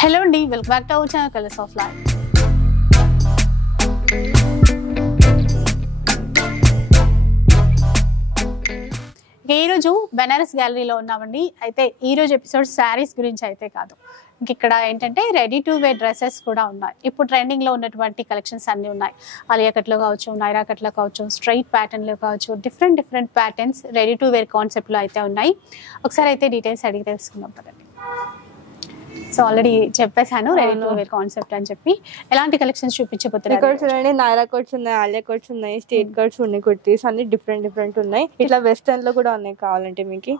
Hello అండి, welcome back to our channel colours of life. ఈరోజు బెనారస్ గ్యాలరీలో ఉన్నామండి. అయితే ఈరోజు ఎపిసోడ్ శారీస్ గురించి అయితే కాదు, ఇక్కడ ఏంటంటే రెడీ టు వేర్ డ్రెస్సెస్ కూడా ఉన్నాయి. ఇప్పుడు ట్రెండింగ్లో ఉన్నటువంటి కలెక్షన్స్ అన్నీ ఉన్నాయి. ఆలియా కట్లో కావచ్చు, నైరా కట్లో కావచ్చు, స్ట్రైట్ ప్యాటర్న్లో కావచ్చు, different patterns ready to wear కాన్సెప్ట్లో అయితే ఉన్నాయి. ఒకసారి అయితే డీటెయిల్స్ అడిగి తెలుసుకుందాం పదండి. సో ఆల్రెడీ చెప్పేసాను రెడీ టు వేర్ కాన్సెప్ట్ అని చెప్పి. ఎలాంటి కలెక్షన్స్ చూపించబోతున్నారు? ఇక్కడ చూడండి, నైరా కోట్స్ ఉన్నాయి, ఆలియా కోట్స్ ఉన్నాయి, స్టేట్ కోట్స్ ఉన్నాయి, కుర్తీస్ అన్ని డిఫరెంట్ ఉన్నాయి. ఇట్లా వెస్టర్న్ లో కూడా ఉన్నాయి, కావాలంటే మీకు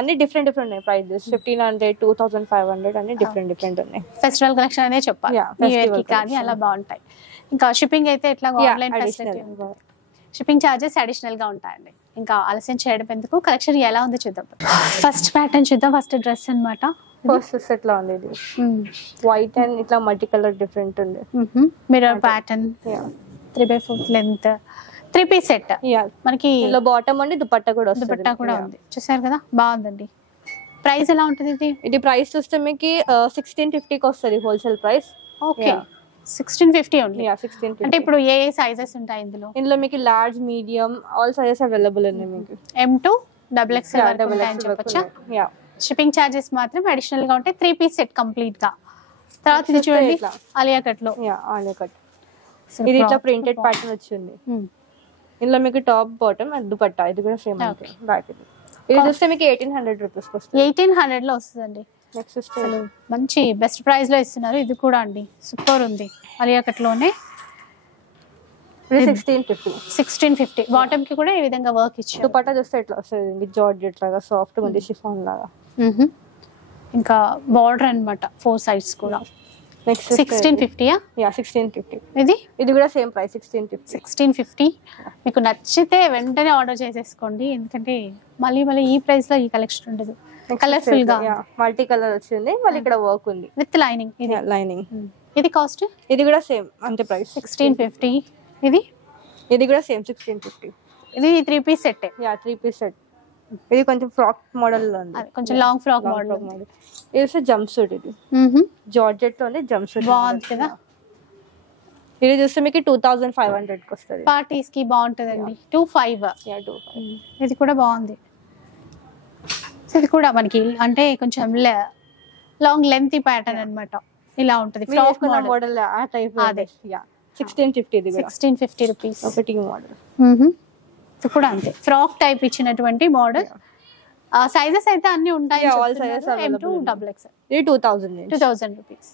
అన్ని డిఫరెంట్ ఉన్నాయి. ప్రైజెస్ 1500, 2500 అన్ని డిఫరెంట్ ఉన్నాయి. ఫెస్టివల్ కలెక్షన్ అనే చెప్పాలి కానీ అలా బాగుంటాయి. ఇంకా షిప్పింగ్ అయితే ఎట్లా online facility, shipping charges additional గా ఉంటాయండి. ఇంకా ఆలస్యం చేయడం ఎందుకు, కలెక్షన్ ఎలా ఉంది చూద్దాం. ఫస్ట్ ప్యాటర్న్ చూద్దాం. ఫస్ట్ డ్రెస్ అన్నమాట. ఫస్ట్ సెట్ లో ఉంది ఇది, వైట్ అండ్ ఇట్లా మల్టీ కలర్ డిఫరెంట్ ఉంది. Mirror pattern, 3/4 length, 3 piece set. మనకి ఇలా బాటమ్ అండి, దుపట్టా కూడా ఉంది. చూసారు కదా, బాగుందండి. ప్రైస్ ఎలా ఉంటుంది ఇది? ప్రైస్ చూస్తే మీకు 1650కి వస్తుంది హోల్సేల్ ప్రైస్. Okay, 1650 only. అంటే ఇప్పుడు ఏ సైజెస్ ఉంటాయి ఇందులో? ఇందులో మీకు large, medium, all sizes available ఉన్నాయి. మీకు M2 XXL అని చెప్పొచ్చా? షిప్పింగ్ చార్జెస్ మాత్రం అడిషనల్ గా ఉంటాయి. 3 పీస్ సెట్ కంప్లీట్ గా. తర్వాత ఇది చూడండి, ఆలియా కట్ లో. ఆలియా కట్ ఇది ఇట్లా ప్రింటెడ్ ప్యాటర్న్ వచ్చింది. ఇందులో మీకు టాప్, బాటమ్ అండ్ దుపట్టా ఇది కూడా సేమ్ బ్యాక్. ఇది చూస్తే మీకు 1800 రూపీస్ వస్తుంది. 1800 లో వస్తుందండి. మంచి బెస్ట్ ప్రైస్ లో ఇస్తున్నారు. ఇది కూడా అండి సూపర్ ఉంది. ఆలియా కట్ లోనే 1650. బాటమ్ కి కూడా ఈ విధంగా వర్క్ ఇచ్చారు. దుపట్టా చూస్తే ఇట్లా వస్తుంది, జార్జెట్ లాగా సాఫ్ట్ ఉంది, షిఫాన్ లాగా. ఇంకా బార్డర్ అన్నమాట 4 సైడ్స్ కూడా. నెక్స్ట్ 1650. 1650. ఇది కూడా సేమ్ ప్రైస్ 1650. మీకు నచ్చితే వెంటనే ఆర్డర్ చేసేసుకోండి, ఎందుకంటే మళ్ళీ ఈ ప్రైస్ లో ఈ కలెక్షన్ ఉండదు. కలర్ఫుల్ గా మల్టీ కలర్ వచ్చింది, మళ్ళీ ఇక్కడ వర్క్ ఉంది విత్ లైనింగ్. ఇది కాస్ట్? ఇది కూడా సేమ్ అంతే ప్రైస్ 1650. ఇది కూడా సేమ్ 1650. ఇది 3 పీస్ సెట్. 3 piece set. ఇది కొంచెం ఫ్రాక్ మోడల్ లో ఉంది, కొంచెం లాంగ్ ఫ్రాక్ మోడల్. ఇది జంప్ సూట్, ఇది జార్జెట్ లోనే జంప్ సూట్ బాగుంది కదా. ఇది చూస్తే మీకు 2500 కి వస్తుంది. పార్టీస్ కి బాగుంటుందండి. 25. ఇది కూడా బాగుంది. ఇది కూడా మనకి అంటే కొంచెం లాంగ్ లెంత్ ప్యాటర్న్ అన్నమాట. ఇలా ఉంటుంది ఫ్రాక్ మోడల్ ఆ టైప్. అదే 1650. ఇది 1650 రూపీస్ ఒకటి మోడల్. ఇది కూడా అంతే, ఫ్రాక్ టైప్ ఇచ్చినటువంటి మోడల్. సైజెస్ అయితే అన్ని ఉంటాయి. All sizes M2 XXL. ఇది 2000 రూపీస్.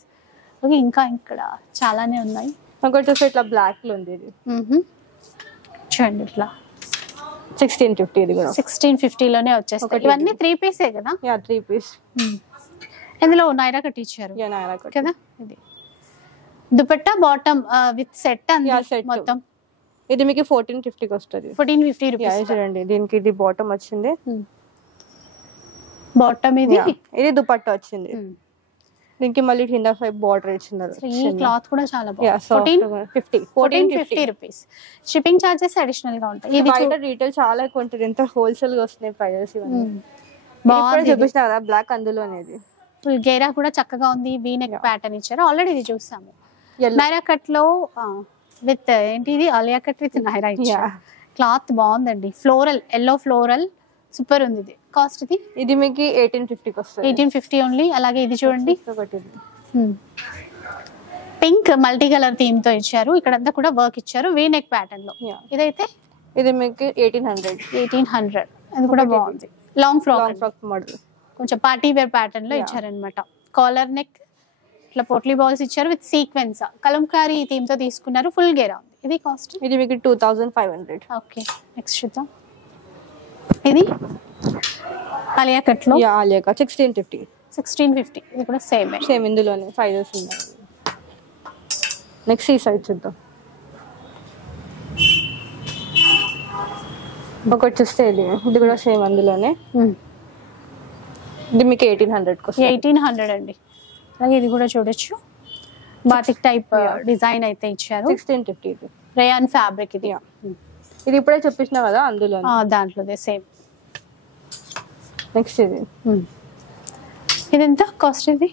ఓకే, ఇంకా ఇక్కడ చాలానే ఉన్నాయి. ఒకటి చూస్తే ఇట్లా బ్లాక్ లో ఉంది. ఇది చూడండి ఇట్లా 1650. ఇది కూడా 1650 లోనే వచ్చేస్తాయి. ఇవన్నీ 3 పీసే కదా? 3 పీస్. ఇందులో నైరా కట్ ఇచ్చారు కదా. ఇది దుపట్టా, బాటమ్ విత్ సెట్ మొత్తం. ఇది మీకు 1450కి వస్తుంది. 1450 రూపీస్. చూడండి, దీనికి ఇది బాటమ్ వచ్చింది, బాటమ్ ఇది దుపట్టా వచ్చింది. దీనికి మళ్ళీ కింద 5 బార్డర్ ఇచ్చినారు. ఈ క్లాత్ కూడా చాలా బాగుంది. 1450 రూపీస్. షిప్పింగ్ చార్జెస్ అడిషనల్ గా ఉంటాయి. ఇది బయట రీటైల్ చాలా ఎక్కువ ఉంటుంది, ఎంత హోల్సేల్ గా వస్తున్నాయి ప్రైజెస్. ఇవన్నీ బాగా చూపిస్తున్నా కదా, బ్లాక్ అందులో అనేది. ఫుల్ గేరా కూడా చక్కగా ఉంది. వీ నెక్ ప్యాటర్న్ ఇచ్చారు, ఆల్రెడీ ఇది చూసాము. నైరా కట్ లో విత్ ఏంటి ఇది, ఆలియా కట్ విత్ నైరా ఇచ్చారు. క్లాత్ బాగుందండి, ఫ్లోరల్, ఎల్లో ఫ్లోరల్, సూపర్ ఉంది. ఇది కాస్ట్? ఇది మీకు 1850కి వస్తుంది. 1850 ఓన్లీ. అలాగే ఇది చూడండి, పింక్ మల్టీ కలర్ థీమ్ తో ఇచ్చారు. ఇక్కడంతా కూడా వర్క్ ఇచ్చారు వీ నెక్ ప్యాటర్న్ లో. ఇదైతే ఇది మీకు 1800. అది కూడా బాగుంది. లాంగ్ ఫ్రాక్ మోడల్, కొంచెం పార్టీ వేర్ ప్యాటర్న్ లో ఇచ్చారనమాట. కాలర్ నెక్, ఇట్లా పోట్లీ బాల్స్ ఇచ్చారు విత్ సీక్వెన్స్. కలంకారీ థీమ్ తో తీసుకున్నారు. ఫుల్ గేరా ఉంది. ఇది కాస్ట్? ఇది మీకు 2500. ఓకే, నెక్స్ట్ చూద్దాం. ఇది ఆలియా కట్ లో. ఆలియా కట్ 1650. ఇది కూడా సేమ్ ఇందులోనే సైజెస్ ఉన్నాయి. నెక్స్ట్ ఈ సైజ్ చూద్దాం. ఒకటి చూస్తే ఇది కూడా సేమ్ అందులోనే. ఇది మీకు 1800కి వస్తుంది. 1800 అండి. అలాగే ఇది కూడా చూడొచ్చు, బాతిక్ టైప్ డిజైన్ అయితే ఇచ్చారు. 1650. Rayon fabric. ఇది ఇప్పుడే చూపించినా కదా అందులో, దాంట్లోదే సేమ్. నెక్స్ట్ ఇది ఇది ఎంత కాస్ట్? ఇది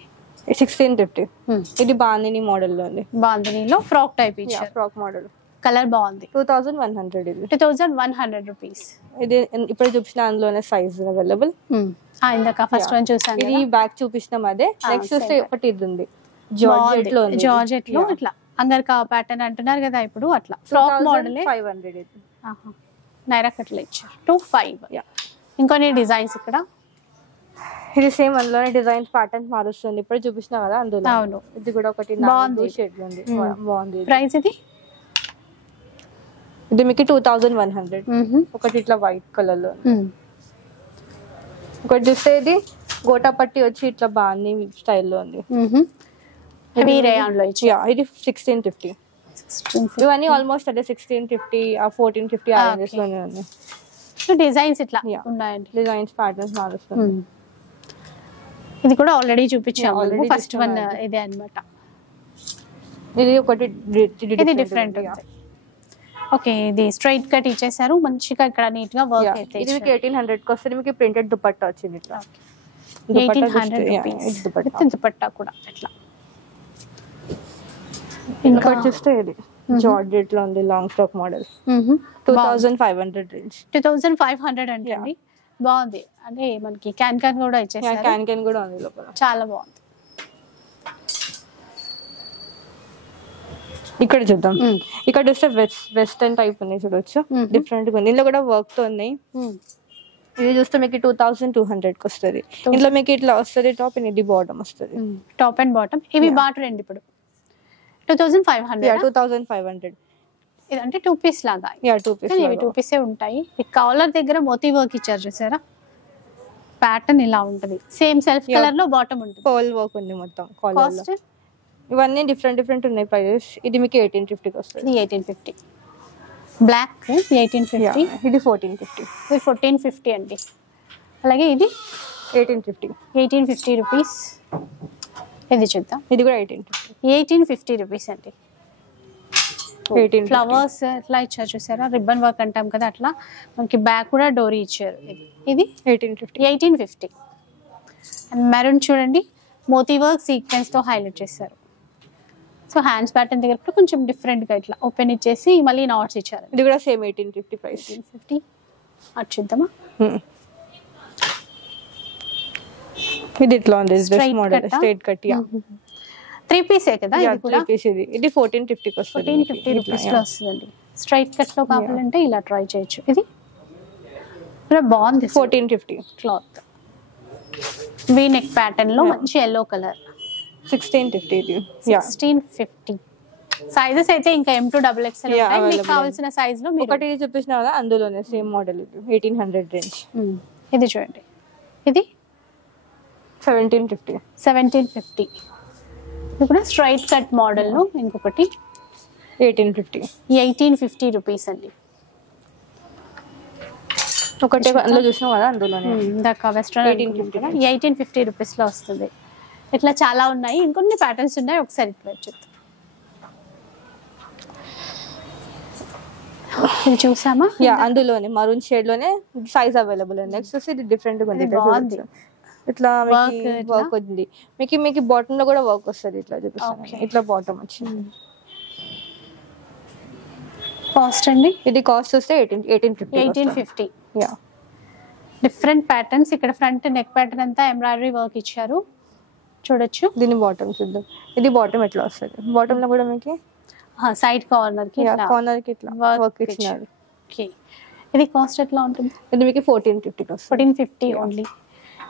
1650. ఇది బాందిని మోడల్ లో ఉంది. బాందినిలో ఫ్రాక్ టైప్ ఇచ్చారు. Frock model. కలర్ బాగుంది. 2100 ఇది. 2100 రూపీస్. ఇది ఇప్పుడు చూపించిన అందులోనే సైజ్ అవైలబుల్. ఇందాక ఫస్ట్ వన్ చూసాను. ఇది బ్యాక్ చూపించినాం అదే. నెక్స్ట్ చూస్తే ఒకటి ఇది ఉంది జార్జెట్ లో ఉంది. జార్జెట్ లో ఇట్లా అంగర్కా ప్యాటర్న్ అంటున్నారు కదా ఇప్పుడు, అట్లా ఫ్రాక్ మోడల్. 500 ఇది. నైరా కట్లో ఇచ్చారు 25. ఇంకొన్ని డిజైన్స్ ఇక్కడ. ఇది సేమ్ అందులోనే డిజైన్స్ ప్యాటర్న్స్ మారుస్తుంది. ఇప్పుడు చూపించినా కదా అందులో. అవును. ఇది కూడా ఒకటి బాగుంది. షేడ్ ఉంది. బాగుంది. ప్రైస్ ఇది మీకు 2100. ఒకటి ఇట్లా వైట్ కలర్ లో. ఒకటి చూస్తే ఇది గోటా పట్టి వచ్చి ఇట్లా బాగుంది స్టైల్లో ఉంది. హెవీ రేయాన్ లో ఇచ్చారు. ఇది 1650. ఇవన్నీ ఆల్మోస్ట్ అదే 1650 1450 ఆ రేంజెస్ లోనే ఉంది. డిజైన్స్ ఇట్లా ఉన్నాయండి. డిజైన్స్ ప్యాటర్న్స్ మారుస్తుంది. ఇది కూడా ఆల్రెడీ చూపించాము. ఫస్ట్ వన్ ఇదే అన్నమాట. ఇది ఒకటి ఇది డిఫరెంట్. ఓకే, ఇది స్ట్రైట్ కట్ ఇచ్చేసారు మంచిగా. ఇక్కడ నీట్ గా వర్క్ అయితే. ఇది మీకు 1800 కి వస్తుంది. మీకు ప్రింటెడ్ దుపట్టా వచ్చింది ఇట్లా. 1800 రూపీస్ దుపట్టా కూడా ఇట్లా. ఇంకా చూస్తే ఇది జార్జెట్ లో ఉంది లాంగ్ ఫ్రాక్ మోడల్. 2500 రేంజ్. 2500 అంటే బాగుంది. అంటే మనకి క్యాన్ కూడా ఇచ్చేసారు. క్యాన్ కూడా ఉంది లోపల. చాలా బాగుంది. ఇక్కడ చూద్దాం. ఇక్కడ చూస్తే వెస్టర్న్ టైప్ ఉంది చూడొచ్చు. డిఫరెంట్ గా ఉంది. ఇందులో కూడా వర్క్ తో ఉన్నాయి. ఇది చూస్తే మీకు 2200 కి వస్తుంది. ఇందులో మీకు ఇట్లా వస్తుంది టాప్, ఇది బాటమ్ వస్తుంది. టాప్ అండ్ బాటమ్ ఇవి బాటర్ అండి. ఇప్పుడు 2500. ఇదంటే 2 పీస్ లాగా. 2 పీస్. ఇవి 2 పీసే ఉంటాయి. ఈ కాలర్ దగ్గర మోతీ వర్క్ ఇచ్చారు చూసారా. ప్యాటర్న్ ఇలా ఉంటది. సేమ్ సెల్ఫ్ కలర్ లో బాటమ్ ఉంటుంది. పర్ల్ వర్క్ ఉంది మొత్తం కాలర్ లో. ఇవన్నీ డిఫరెంట్ ఉన్నాయి ప్రైజెస్. ఇది మీకు 1850 కి వస్తుంది. 1850. బ్లాక్ 1850. ఇది 1450. ఇది 1450 అండి. అలాగే ఇది 1850 రూపీస్. ఇది చూద్దాం. ఇది కూడా 1850 రూపీస్ అండి. ఫ్లవర్స్ ఎట్లా ఇచ్చారు చూసారా. రిబ్బన్ వర్క్ అంటాం కదా అట్లా. మనకి బ్యాక్ కూడా డోరీ ఇచ్చారు. ఇది 1850. అండ్ మెరూన్ చూడండి, మోతీ వర్క్ సీక్వెన్స్ తో హైలైట్ చేశారు. సో హ్యాండ్స్ ప్యాటర్న్ దగ్గర కూడా కొంచెం డిఫరెంట్ గా ఇట్లా ఓపెన్ ఇచ్చేసి మళ్ళీ నాట్స్ ఇచ్చారు. ఇది కూడా సేమ్ 1850 ప్రైస్. 1850. అది చూద్దామా. ఇది ఇట్లా ఉంది మోడల్. Straight cut. 3 పీసే కదా ఇది కూడా. 3 పీస్. ఇది 1450 కి వస్తుంది. 1450 రూపీస్ లో వస్తుందండి. స్ట్రైట్ కట్ లో కావాలంటే ఇలా ట్రై చేయొచ్చు. ఇది కూడా బాగుంది. 1450 క్లాత్. వీ నెక్ ప్యాటర్న్ లో మంచి yellow కలర్. 1650 ఇది. 1650. సైజెస్ అయితే ఇంకా M2 XXL ఉంటాయి. మీకు కావాల్సిన సైజ్ లో ఒకటి చూపించిన కదా అందులోనే సేమ్ మోడల్. ఇది 1800 రేంజ్. ఇది చూడండి. ఇది 1750. ఇది కూడా స్ట్రైట్ కట్ మోడల్ లో ఇంకొకటి 1850 రూపీస్ అండి. ఒకటి అందులో చూసినాం కదా అందులోనే. ఇందాక వెస్ట్రన్ 1850 రూపీస్ లో వస్తుంది. ఇట్లా చాలా ఉన్నాయి. ఇంకొన్ని ప్యాటర్న్స్ ఉన్నాయి. ఒకసారి ఇట్లా చూద్దాం. ఇది చూసామా. అందులోనే మరూన్ షేడ్ లోనే సైజ్ అవైలబుల్ ఉంది. నెక్స్ట్ వచ్చి ఇది డిఫరెంట్ గా ఉంది. బాగుంది. ఇట్లా వర్క్ ఉంది. మీకు బాటమ్ లో కూడా వర్క్ వస్తుంది. ఇట్లా చూపిస్తాను. ఇట్లా బాటమ్ వచ్చింది. కాస్ట్ అండి. ఇది కాస్ట్ వస్తే 1850. Different patterns. ఇక్కడ ఫ్రంట్ నెక్ ప్యాటర్న్ అంతా ఎంబ్రాయిడరీ వర్క్ ఇచ్చారు చూడొచ్చు. దీని బాటమ్ చూద్దాం. ఇది బాటమ్ ఎట్లా వస్తుంది. బాటమ్ లో కూడా మీకు సైడ్ కార్నర్ కి ఇట్లా వర్క్ ఇచ్చినారు. ఇది కాస్ట్ ఎట్లా ఉంటుంది. ఇది మీకు 1450 ఓన్లీ.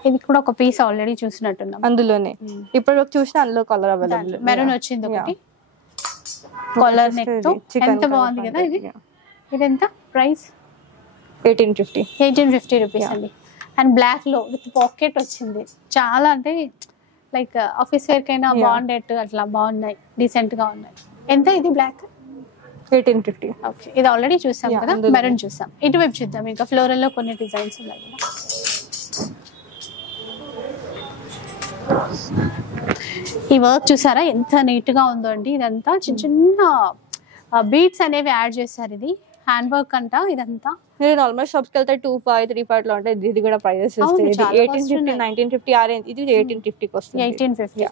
ఇది కూడా ఒక పీస్ ఆల్రెడీ చూసినట్టున్నాం అందులోనే. ఇప్పుడు చూసిన అందులో కలర్ అవైలబుల్. మెరూన్ వచ్చింది ఒకటి. కాలర్ నెక్ తో ఎంత బాగుంది కదా. ఇది ఎంత ప్రైస్. 1850 రూపీస్ అండి. అండ్ బ్లాక్ లో విత్ పాకెట్ వచ్చింది. చాలా అంటే లైక్ ఆఫీస్ వేర్ కైనా బాండెడ్ అట్లా బాగున్నాయి. డీసెంట్ గా ఉన్నాయి. ఎంత ఇది బ్లాక్. 1850. ఓకే, ఇది ఆల్రెడీ చూసాం కదా. మెరూన్ చూసాం. ఇటువైపు చూద్దాం. ఇంకా ఫ్లోరల్ లో కొన్ని డిజైన్స్ ఉన్నాయి కదా. ఈ వర్క్ చూసారా ఎంత నీట్ గా ఉందో అండి. ఇదంతా చిన్న చిన్న బీడ్స్ అనేవి యాడ్ చేశారు. ఇది హ్యాండ్ వర్క్ అంట. ఇదంతా మీరు నార్మల్ షాప్స్ కి వెళ్తే 2.5, 3.5 లో ఉంటాయి. ఇది కూడా ప్రైజెస్ వస్తాయి. ఇది 1850, 1950 ఆ రేంజ్. ఇది 1850 కి వస్తుంది. 1850.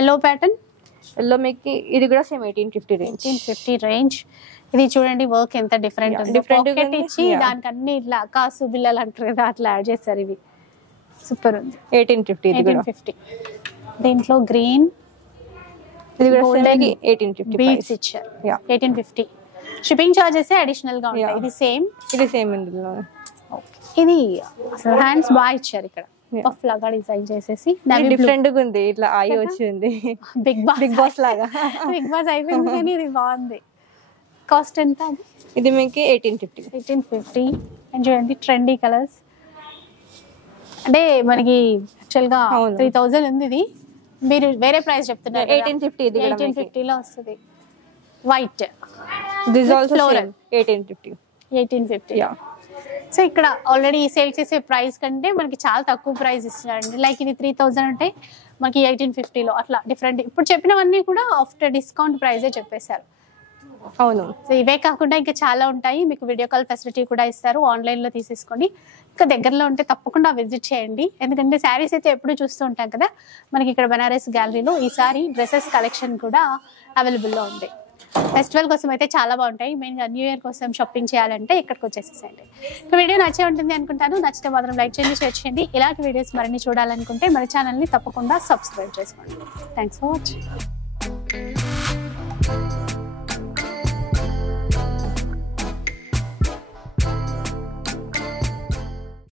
ఎల్లో ప్యాటర్న్, ఎల్లో మీకు ఇది కూడా సేమ్ 1850 రేంజ్. 1850 రేంజ్. ఇది చూడండి వర్క్ ఎంత డిఫరెంట్ ఉంది. different పాకెట్ ఇచ్చి దానికి అన్ని ఇట్లా కాసు బిల్లలు అంటారు కదా అట్లా యాడ్ చేస్తారు. ఇవి సూపర్ ఉంది. 1850 ఇది కూడా. 1850. దీంట్లో గ్రీన్, ఇది కూడా సేమ్ 1850 బీడ్స్ ఇచ్చారు. 1850. షిప్పింగ్ చార్జెస్ అడిషనల్ గా ఉంటాయి. ఇది సేమ్, ఇది సేమ్ ఇందులో. ఇది అసలు హ్యాండ్స్ బాగా ఇచ్చారు ఇక్కడ. పఫ్ లాగా డిజైన్ చేసేసి డిఫరెంట్ గా ఉంది. ఇట్లా ఐ వచ్చింది. బిగ్ బాస్ లాగా. బిగ్ బాస్ అయిపోయింది కానీ ఇది బాగుంది. కాస్ట్ ఎంత? ఇది మీకు 1850. 1850. అండ్ చూడండి ట్రెండీ కలర్స్. అంటే మనకి యాక్చువల్ గా 3000 ఉంది. ఇది మీరు వేరే ప్రైస్ చెప్తున్నారు. 1850. ఇది 1850 లో వస్తుంది. White. This also same 1850. 1850. So ఇక్కడ ఆల్రెడీ సేల్ చేసే ప్రైస్ కంటే మనకి చాలా తక్కువ ప్రైస్ ఇస్తున్నారండి. లైక్ ఇది 3000 అంటే మనకి 1850 లో అట్లా డిఫరెంట్. ఇప్పుడు చెప్పినవన్నీ కూడా ఆఫ్టర్ డిస్కౌంట్ ప్రైజే చెప్పేశారు. అవును. సో ఇవే కాకుండా ఇంకా చాలా ఉంటాయి. మీకు వీడియో కాల్ ఫెసిలిటీ కూడా ఇస్తారు. ఆన్లైన్లో తీసేసుకోండి. ఇంకా దగ్గరలో ఉంటే తప్పకుండా విజిట్ చేయండి. ఎందుకంటే శారీస్ అయితే ఎప్పుడు చూస్తూ ఉంటాం కదా, మనకి ఇక్కడ బనారస్ గ్యాలరీలో ఈసారి డ్రెస్సెస్ కలెక్షన్ కూడా అవైలబుల్లో ఉంది. ఫెస్టివల్ కోసం అయితే చాలా బాగుంటాయి. మెయిన్గా న్యూ ఇయర్ కోసం షాపింగ్ చేయాలంటే ఇక్కడికి వచ్చేసేయండి. ఇంకా వీడియో నచ్చే ఉంటుంది అనుకుంటాను. నచ్చితే మాత్రం లైక్ చేయండి, షేర్ చేయండి. ఇలాంటి వీడియోస్ మరిన్ని చూడాలనుకుంటే మన ఛానల్ని తప్పకుండా సబ్స్క్రైబ్ చేసుకోండి. Thanks for watching.